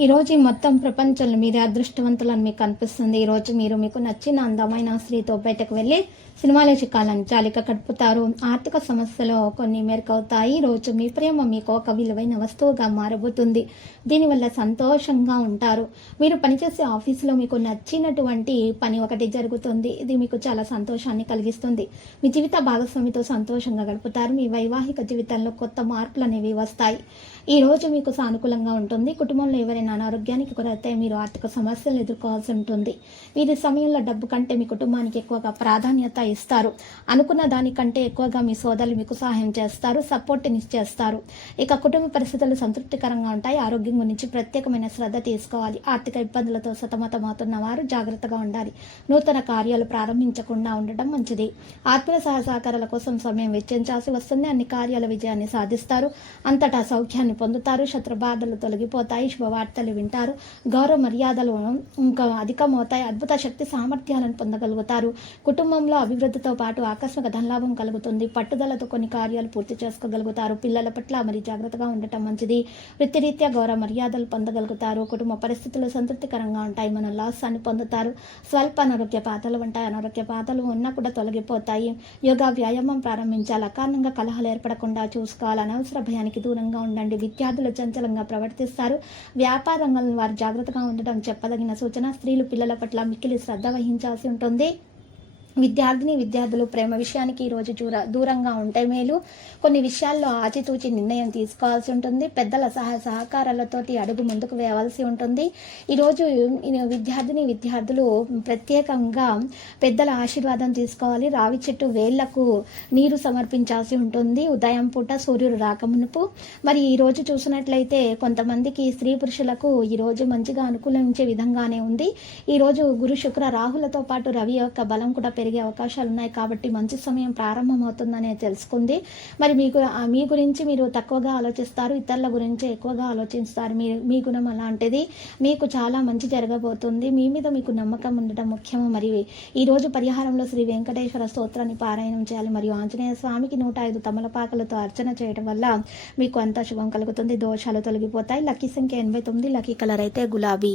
ఈ రోజు మొత్తం ప్రపంచంలో మీరే అదృష్టవంతులని మీకు అనిపిస్తుంది. ఈరోజు మీరు మీకు నచ్చిన అందమైన స్త్రీతో బయటకు వెళ్ళి సినిమాలో చిక్కాలని జాలిక గడుపుతారు ఆర్థిక సమస్యలు కొన్ని మేరకవుతాయి ఈ రోజు మీ ప్రేమ మీకు ఒక విలువైన వస్తువుగా మారబోతుంది. దీనివల్ల సంతోషంగా ఉంటారు. మీరు పనిచేసే ఆఫీసులో మీకు నచ్చినటువంటి పని ఒకటి జరుగుతుంది. ఇది మీకు చాలా సంతోషాన్ని కలిగిస్తుంది. మీ జీవిత భాగస్వామితో సంతోషంగా గడుపుతారు. మీ వైవాహిక జీవితంలో కొత్త మార్పులు అనేవి వస్తాయి ఈరోజు మీకు సానుకూలంగా ఉంటుంది. కుటుంబంలో ఎవరైనా అనారోగ్యానికి గురైతే మీరు ఆర్థిక సమస్యలు ఎదుర్కోవాల్సి ఉంటుంది. వీరి సమయంలో డబ్బు కంటే మీ కుటుంబానికి ఎక్కువగా ప్రాధాన్యత ఇస్తారు. అనుకున్న దానికంటే ఎక్కువగా మీ సోదరులు మీకు సహాయం చేస్తారు సపోర్ట్ని చేస్తారు. ఇక కుటుంబ పరిస్థితులు సంతృప్తికరంగా ఉంటాయి. ఆరోగ్యం గురించి ప్రత్యేకమైన శ్రద్ధ తీసుకోవాలి. ఆర్థిక ఇబ్బందులతో సతమతమవుతున్న వారు జాగ్రత్తగా ఉండాలి. నూతన కార్యాలు ప్రారంభించకుండా ఉండటం మంచిది. ఆత్మీయ సహసహకారాల సహకారాల కోసం సమయం వెచ్చించాల్సి వస్తుంది. అన్ని కార్యాల విజయాన్ని సాధిస్తారు. అంతటా సౌఖ్యాన్ని పొందుతారు. శత్రుబాధలు తొలగిపోతాయి. శుభవార్త వార్తలు వింటారు. గౌరవ మర్యాదలు ఇంకా అధికమవుతాయి. అద్భుత శక్తి సామర్థ్యాలను పొందగలుగుతారు. కుటుంబంలో అభివృద్ధితో పాటు ఆకస్మిక ధనలాభం కలుగుతుంది. పట్టుదలతో కొన్ని కార్యాలు పూర్తి చేసుకోగలుగుతారు. పిల్లల పట్ల మరి జాగ్రత్తగా ఉండటం మంచిది. వృత్తిరీత్యా గౌరవ మర్యాదలు పొందగలుగుతారు. కుటుంబ పరిస్థితులు సంతృప్తికరంగా ఉంటాయి. మన లాసాన్ని పొందుతారు. స్వల్ప అనారోగ్య బాధలు ఉంటాయి. అనారోగ్య బాధలు ఉన్నా కూడా తొలగిపోతాయి. యోగా వ్యాయామం ప్రారంభించాలి. అకారణంగా కలహాలు ఏర్పడకుండా చూసుకోవాలి. అనవసర భయానికి దూరంగా ఉండండి. విద్యార్థులు చంచలంగా ప్రవర్తిస్తారు. వ్యాపార రంగంలో వారు జాగ్రత్తగా ఉండటం చెప్పదగిన సూచన. స్త్రీలు పిల్లల పట్ల మిక్కిలి శ్రద్ధ వహించాల్సి ఉంటుంది. విద్యార్థిని విద్యార్థులు ప్రేమ విషయానికి ఈరోజు దూర దూరంగా ఉంటే మేలు. కొన్ని విషయాల్లో ఆచితూచి నిర్ణయం తీసుకోవాల్సి ఉంటుంది. పెద్దల సహా సహకారాలతోటి అడుగు ముందుకు వేయవలసి ఉంటుంది. ఈరోజు ఈ విద్యార్థిని విద్యార్థులు ప్రత్యేకంగా పెద్దల ఆశీర్వాదం తీసుకోవాలి. రావి చెట్టు వేళ్ళకు నీరు సమర్పించాల్సి ఉంటుంది. ఉదయం పూట సూర్యుడు రాకమునుపు మరి ఈరోజు చూసినట్లయితే కొంతమందికి స్త్రీ పురుషులకు ఈరోజు మంచిగా అనుకూలించే విధంగానే ఉంది. ఈరోజు గురు శుక్ర రాహులతో పాటు రవి యొక్క బలం కూడా పెరిగే అవకాశాలు ఉన్నాయి కాబట్టి మంచి సమయం ప్రారంభమవుతుందని తెలుసుకుంది. మరి మీకు మీ గురించి మీరు తక్కువగా ఆలోచిస్తారు ఇతరుల గురించి ఎక్కువగా ఆలోచిస్తారు. మీ మీ గుణం అలాంటిది మీకు చాలా మంచి జరగబోతుంది. మీ మీద మీకు నమ్మకం ఉండటం ముఖ్యము. మరియు ఈ రోజు పరిహారంలో శ్రీ వెంకటేశ్వర స్తోత్రాన్ని పారాయణం చేయాలి. మరియు ఆంజనేయ స్వామికి నూట ఐదు తమలపాకలతో అర్చన చేయడం వల్ల మీకు అంత శుభం కలుగుతుంది. దోషాలు తొలగిపోతాయి. లక్కీ సంఖ్య ఎనభై తొమ్మిది లక్కీ కలర్ అయితే గులాబీ.